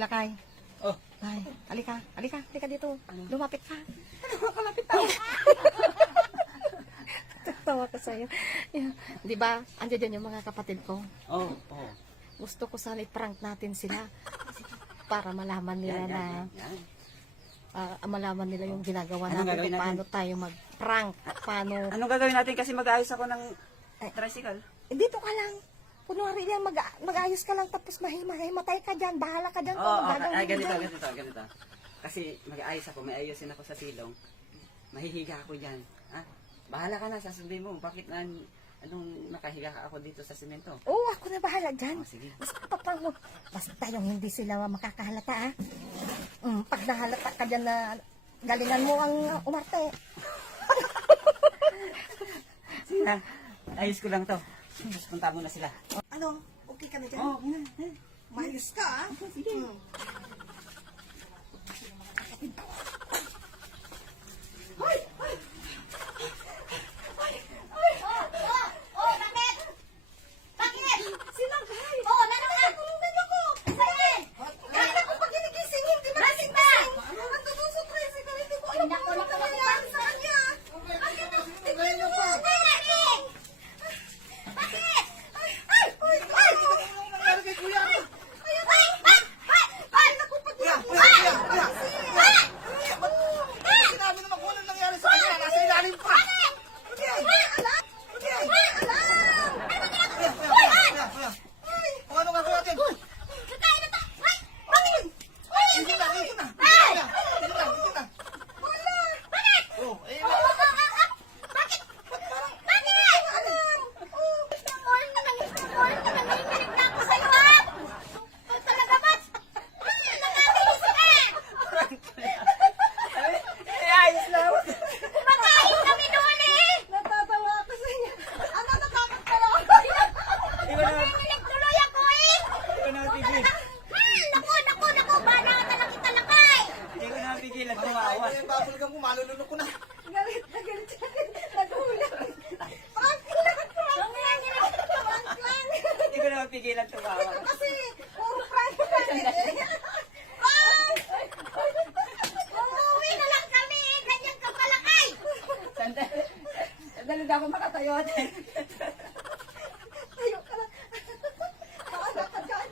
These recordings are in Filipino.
Lakay. Oh. Ay, halika dito. Lumapit ka. Kalapit tayo. Tawa ko sa'yo. Yeah. Di ba, andyan yung mga kapatid ko. Oh, oh. Gusto ko sana i-prank natin sila. Para malaman nila na, malaman nila yung ginagawa Anong natin. gagawin Kung paano natin? tayo mag-prank. Paano. Anong gagawin natin kasi mag-ayos ako ng tricycle? Dito ka lang. Kunwari yan, mag-ayos ka lang tapos mahimatay ka dyan. Bahala ka dyan. Oo, kung oh, gagawin mo ganito, dyan. ganito. Kasi mag-ayos ako, may ayusin ako sa silong. Mahihiga ako dyan. Ha? Bahala ka na, sasabihin mo, bakit anong nakahiga ka ako dito sa simento? Oo, ako na bahala dyan. Oh, sige. Basta papang mo. Basta yung hindi sila makakahalata, ha? Pag nahalata ka dyan na galingan mo ang umarte. Sige na, ayos ko lang to. Tapos punta mo na sila. Ano? Okay ka na dyan? Oh, Maayos ka, ha? sige. Malulunok ko na. Galit na galit. Nagulat. Hindi ko naman pigilan tumawa. Kasi, puro prank ka eh. Umuwi na lang kami. Ganyan ka palakay. Sandali na ako makatayo. Tayo ka lang. Paala ka dyan.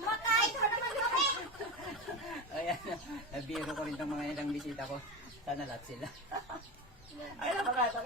Makain ka naman kami. Ayan, nabiro ko rin itong mga ilang bisita ko. Sana lahat sila. Ay, napakata.